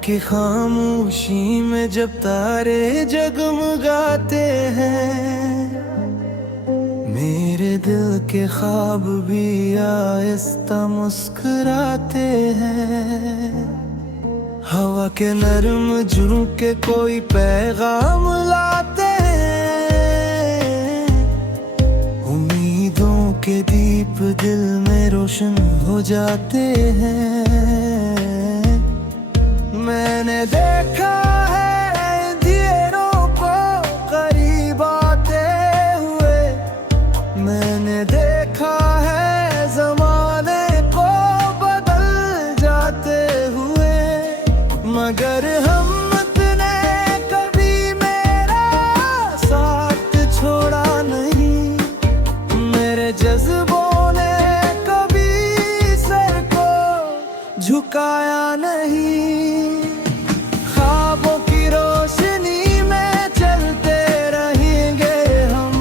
की खामोशी में जब तारे जगमगाते हैं, मेरे दिल के ख्वाब भी आहिस्ता मुस्कुराते हैं। हवा के नरम झोंके कोई पैगाम लाते हैं, उम्मीदों के दीप दिल में रोशन हो जाते हैं। मैंने देखा है अंधेरों को करीब आते हुए, मैंने देखा है ज़माने को बदल जाते हुए, मगर हिम्मत ने कभी मेरा साथ छोड़ा नहीं, मेरे जज्बों ने कभी सर को झुकाया नहीं। ख्वाबों की रोशनी में चलते रहेंगे हम,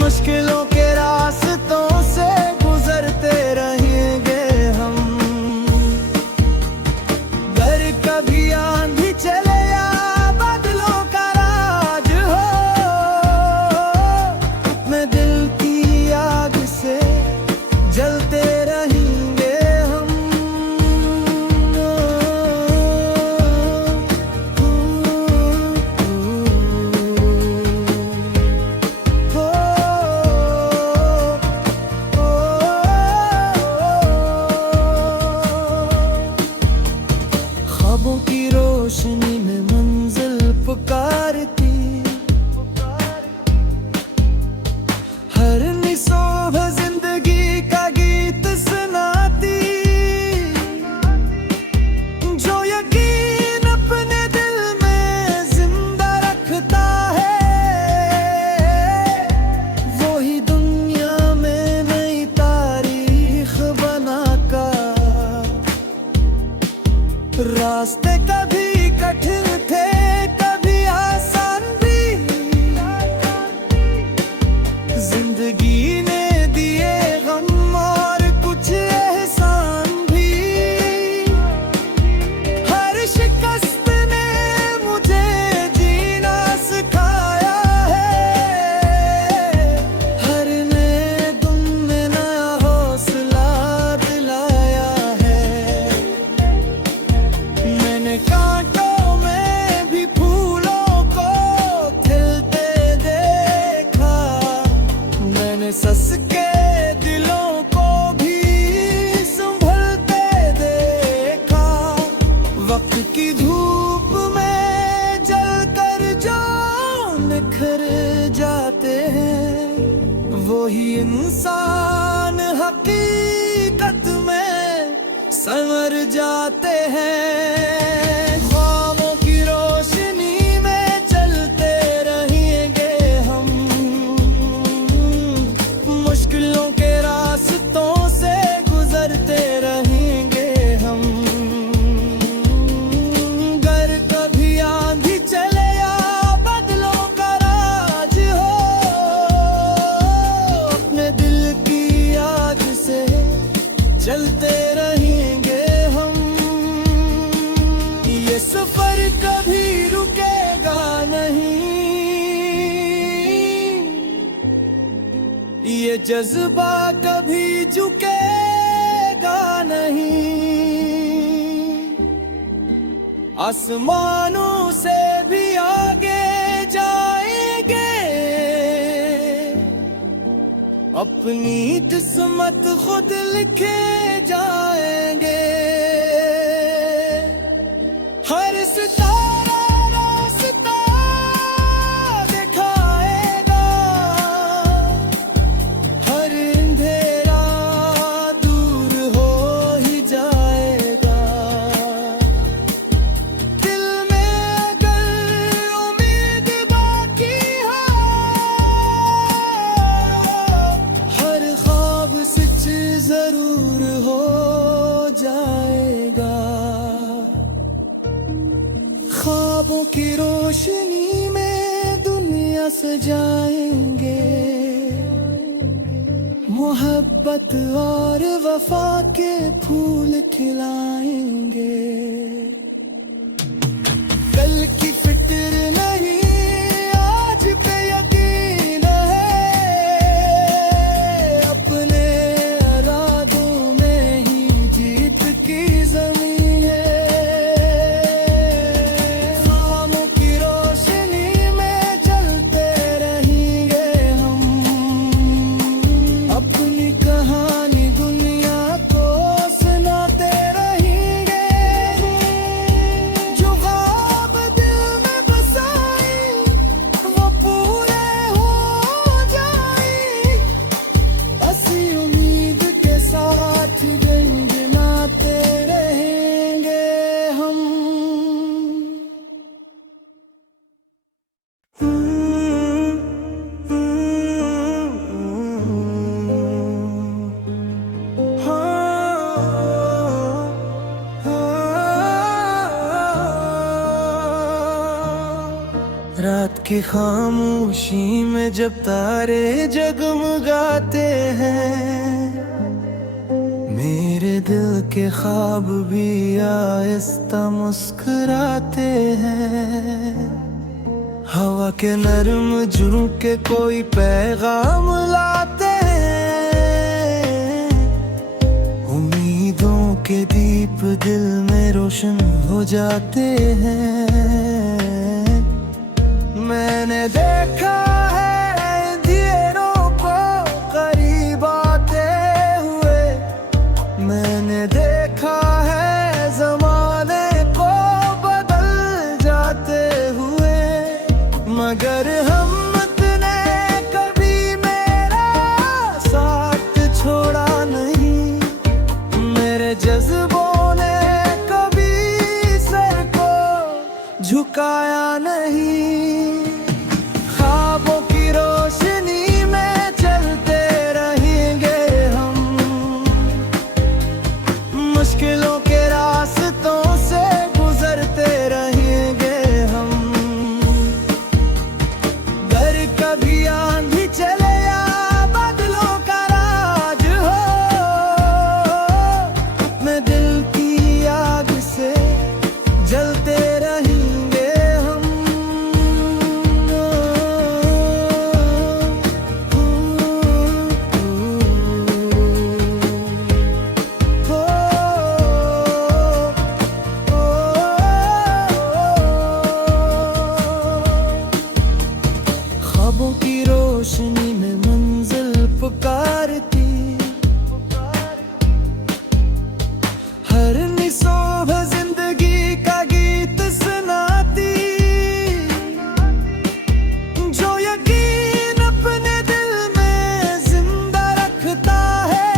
मुश्किलों के रास्तों से गुजरते रहेंगे हम। घर कभी आंधी चले या बादलों का राज हो, अपने दिल की आग से जलते रहेंगे हम। ख्वाबों की रोशनी में मंजिल पुकारती, हर निसोह जिंदगी का गीत सुनाती, जो यकीन अपने दिल में जिंदा रखता है, वो ही दुनिया में नई तारीख बनाकर। रास्ते कभी कठिन थे कभी आसान भी, जिंदगी ने दिए गम और कुछ एहसान भी। हर शिकस्त ने मुझे जीना सिखाया है, हर नए गुम में नया हौसला दिलाया है। मैंने कांटों में भी फूलों को खिलते देखा, मैंने ससके दिलों को भी संभलते देखा। वक्त की धूप में जलकर जो निखर जाते हैं, वो ही इंसान हकीकत में संवर जाते हैं। ख्वाबों की रोशनी में चलते रहेंगे हम, मुश्किलों के रास्तों से गुजरते रहेंगे हम। गर कभी आंधी चले या बादलों का राज हो, अपने दिल की आग से चलते रहेंगे हम। ये सफर कभी रुकेगा नहीं, ये जज्बा कभी झुकेगा नहीं। आसमानों से भी आगे जाएंगे, अपनी किस्मत खुद लिखे जाएंगे। हर सितारा रास्ता दिखाएगा, हर अंधेरा दूर हो ही जाएगा। दिल में अगर उम्मीद बाकी हो, हर ख्वाब सच जरूर हो जाएगा। ख्वाबों की रोशनी में दुनिया सजाएंगे, मोहब्बत और वफा के फूल खिलाएंगे। रात की खामोशी में जब तारे जगमगाते हैं, मेरे दिल के ख्वाब भी आहिस्ता मुस्कुराते हैं। हवा के नरम झोंके कोई पैगाम लाते हैं, उम्मीदों के दीप दिल में रोशन हो जाते हैं। मैंने देखा है अंधेरों को करीब आते हुए, मैंने देखा है ज़माने को बदल जाते हुए, मगर हिम्मत ने कभी मेरा साथ छोड़ा नहीं, मेरे जज्बों ने कभी सर को झुकाया नहीं। ख्वाबों की रोशनी में चलते रहेंगे हम, मुश्किलों के रास्तों से गुजरते रहेंगे हम। घर कभी आंधी चले या बादलों का राज हो, अपने दिल की आग से जलते रहेंगे हम। ख्वाबों की रोशनी में मंजिल पुकारती, हर निसोभ जिंदगी का गीत सुनाती, जो यकीन अपने दिल में जिंदा रखता है,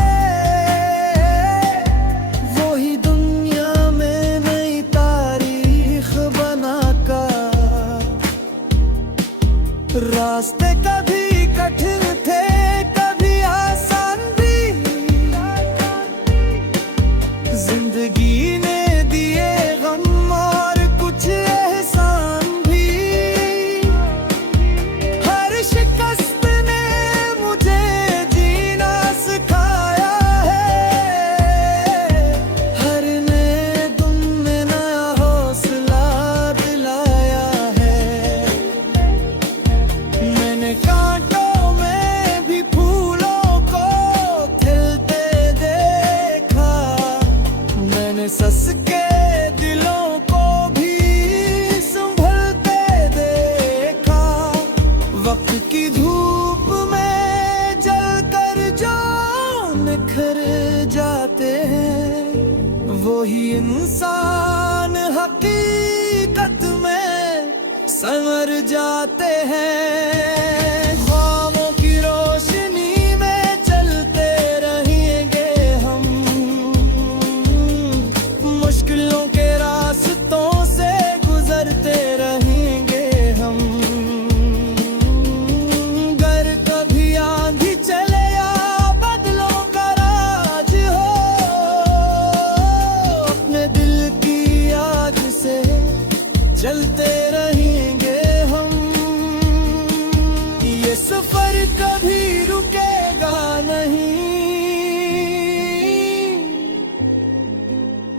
वो ही दुनिया में नई तारीख बनाकर। रास्ते कभी कठिन थे कभी आसान भी, जिंदगी ने दिए गम और कुछ एहसान भी। हर शिकस्त ने मुझे जीना सिखाया है, हर नए दिन में नया हौसला दिलाया है। मैंने कांटों में भी फूलों को खिलते देखा, मैंने ससके दिलों को भी संभलते देखा। वक्त की धूप में जलकर जो निखर जाते हैं, वो ही इंसान हकीकत में संवर जाते हैं। ख्वाबों की रोशनी में चलते रहेंगे हम, मुश्किलों के रास्तों से गुजरते रहेंगे हम। घर कभी आंधी चले या बादलों का राज हो, अपने दिल की आग से जलते रहेंगे हम। ये सफर कभी रुकेगा नहीं,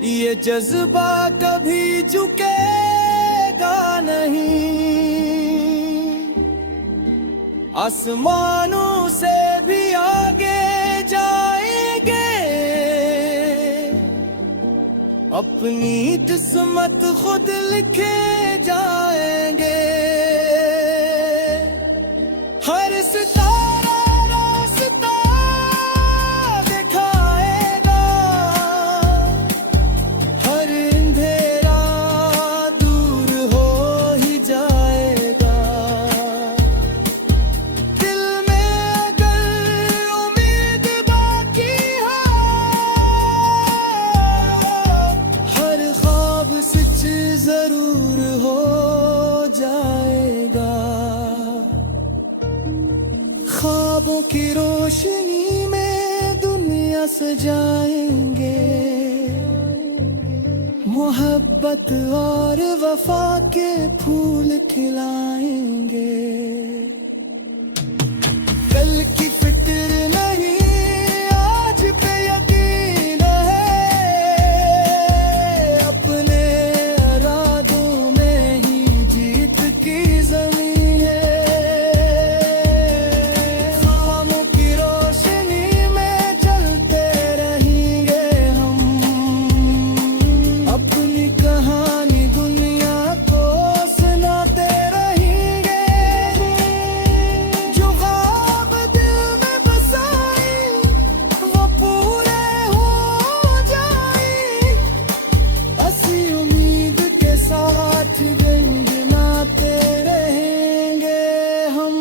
ये जज्बा कभी झुकेगा नहीं। आसमानों से भी आगे जाएंगे, अपनी किस्मत खुद लिखे जाएंगे। हर सितारा रास्ता दिखाएगा, हर अंधेरा दूर हो ही जाएगा। दिल में अगर उम्मीद बाकी है, हर ख्वाब सच जरूर हो जाएगा। ख्वाबों की रोशनी में दुनिया सजाएंगे, मोहब्बत और वफा के फूल खिलाएंगे। कल की फिक्र नहीं, आज पे यकीन है, अपने इरादों में ही जीत की जमीन है। ख्वाबों की रोशनी में चलते रहेंगे हम, अपनी कहानी दुनिया को सुनाते रहेंगे। जो ख्वाब दिल में बसाए वो पूरे हो जाए, ऐसी उम्मीद के साथ गुनगुनाते रहेंगे हम।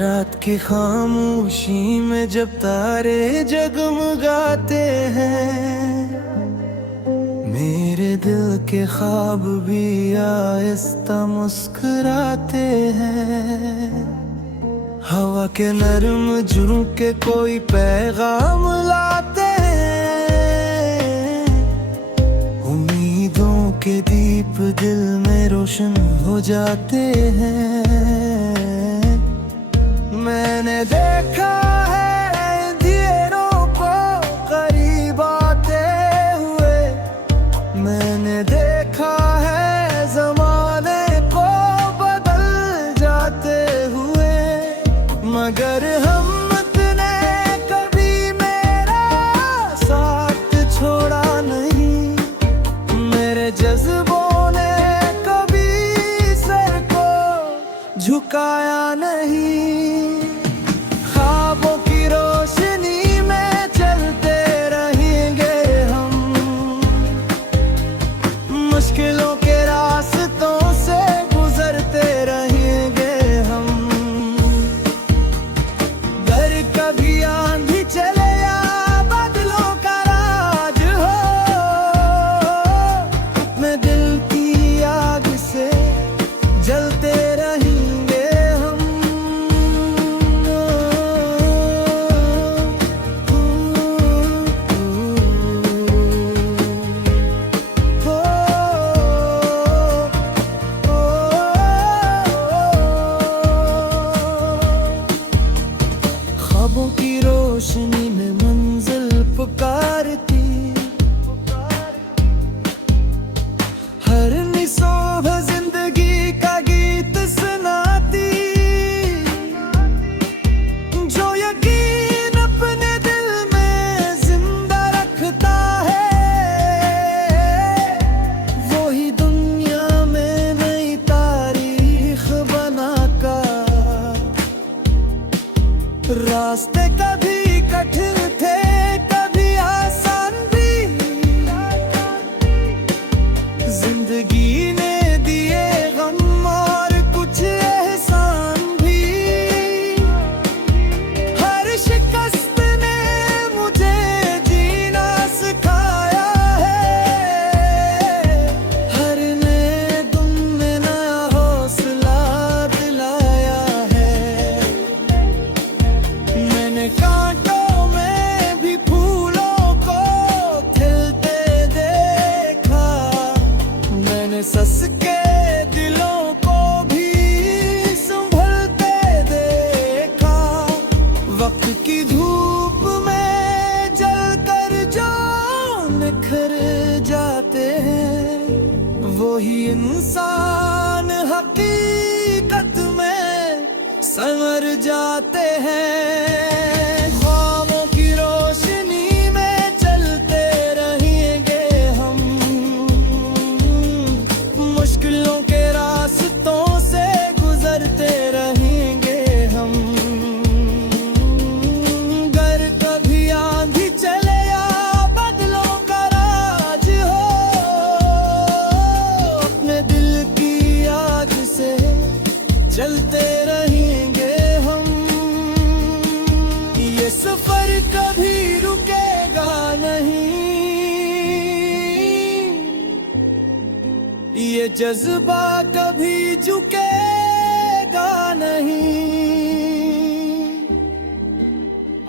रात की खामोशी में जब तारे जगमगाते हैं, मेरे दिल के ख्वाब भी आहिस्ता मुस्कुराते हैं। हवा के नरम झोंके कोई पैगाम लाते हैं, उम्मीदों के दीप दिल में रोशन हो जाते हैं। मैंने देखा है अंधेरों को करीब आते हुए, मैंने देखा है ज़माने को बदल जाते हुए, मगर हिम्मत ने कभी मेरा साथ छोड़ा नहीं, मेरे जज्बों ने कभी सर को झुकाया नहीं। ख्वाबों की रोशनी में चलते रहेंगे हम, मुश्किलों के रास्तों से गुजरते रहेंगे हम। घर कभी आंधी चले या बादलों का राज हो, अपने दिल की आग से जलते रहेंगे हम। ख्वाबों की रोशनी में मंजिल पुकारती, हर निसोभ जिंदगी का गीत सुनाती, जो यकीन अपने दिल में जिंदा रखता है, वो ही दुनिया में नई तारीख बनाकर। रास्ते कभी कठिन थे कभी आसान भी, जिंदगी ने दिए गम और कुछ एहसान भी। हर शिकस्त ने मुझे जीना सिखाया है, हर नए दिन में नया हौसला दिलाया है। मैंने कांटों में भी फूलों को खिलते देखा, मैंने ससके दिलों को भी संभलते देखा। वक्त की धूप में जलकर जो निखर जाते हैं, वो ही इंसान हकीकत में संवर जाते हैं। ख्वाबों की रोशनी में चलते रहेंगे हम, मुश्किलों के रास्तों से गुजरते रहेंगे हम। घर कभी आंधी चले या बादलों का राज हो, अपने दिल की आग से जलते रहेंगे हम। ये जज्बा कभी झुकेगा नहीं,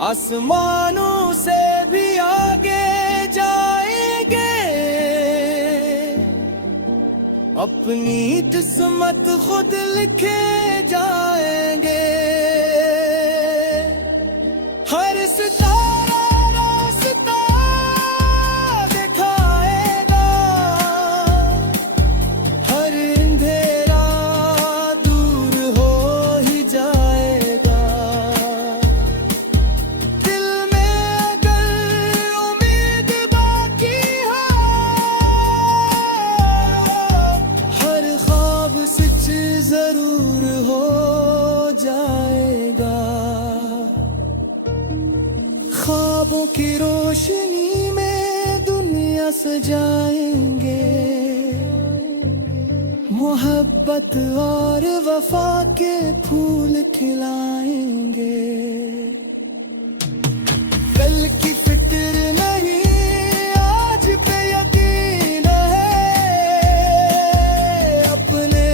आसमानों से भी आगे जाएंगे, अपनी किस्मत खुद लिखे जाएंगे। हर सितारा रास्ता दिखाएगा, हर अंधेरा दूर हो ही जाएगा। दिल में अगर उम्मीद बाकी है, हर ख्वाब सच जरूर हो जाएगा। ख्वाबों की रोशनी में दुनिया सजाएंगे, मोहब्बत और वफा के फूल खिलाएंगे। कल की फिक्र नहीं, आज पे यकीन है, अपने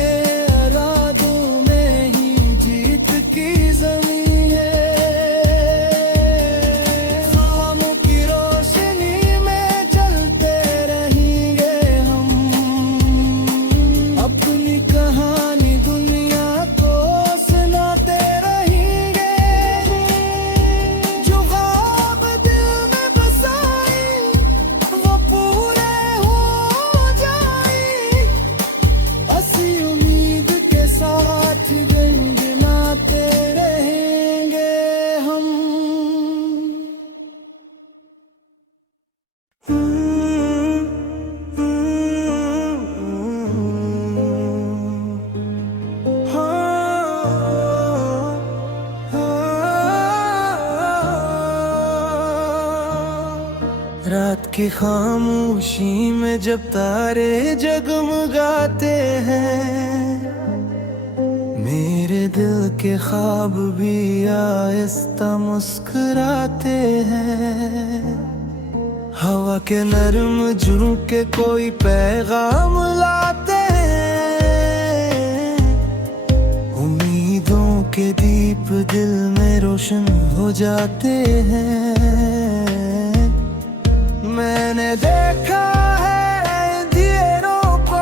इरादों में ही जीत की जमीन है। ख्वाबों की रोशनी में चलते रहेंगे हम, अपनी कहानी दुनिया को सुनाते रहेंगे। जो ख्वाब दिल में बसाए वो पूरे हो जाए, असी उम्मीद के साथ गुनगुनाते रहेंगे हम। रात की खामोशी में जब तारे जगमगाते हैं, मेरे दिल के ख्वाब भी आहिस्ता मुस्कुराते हैं। हवा के नरम झोंके कोई पैगाम लाते हैं, उम्मीदों के दीप दिल में रोशन हो जाते हैं। मैंने देखा है अंधेरों को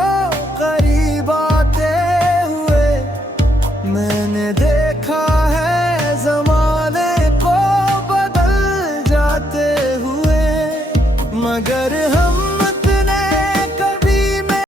करीब आते हुए, मैंने देखा है ज़माने को बदल जाते हुए, मगर हम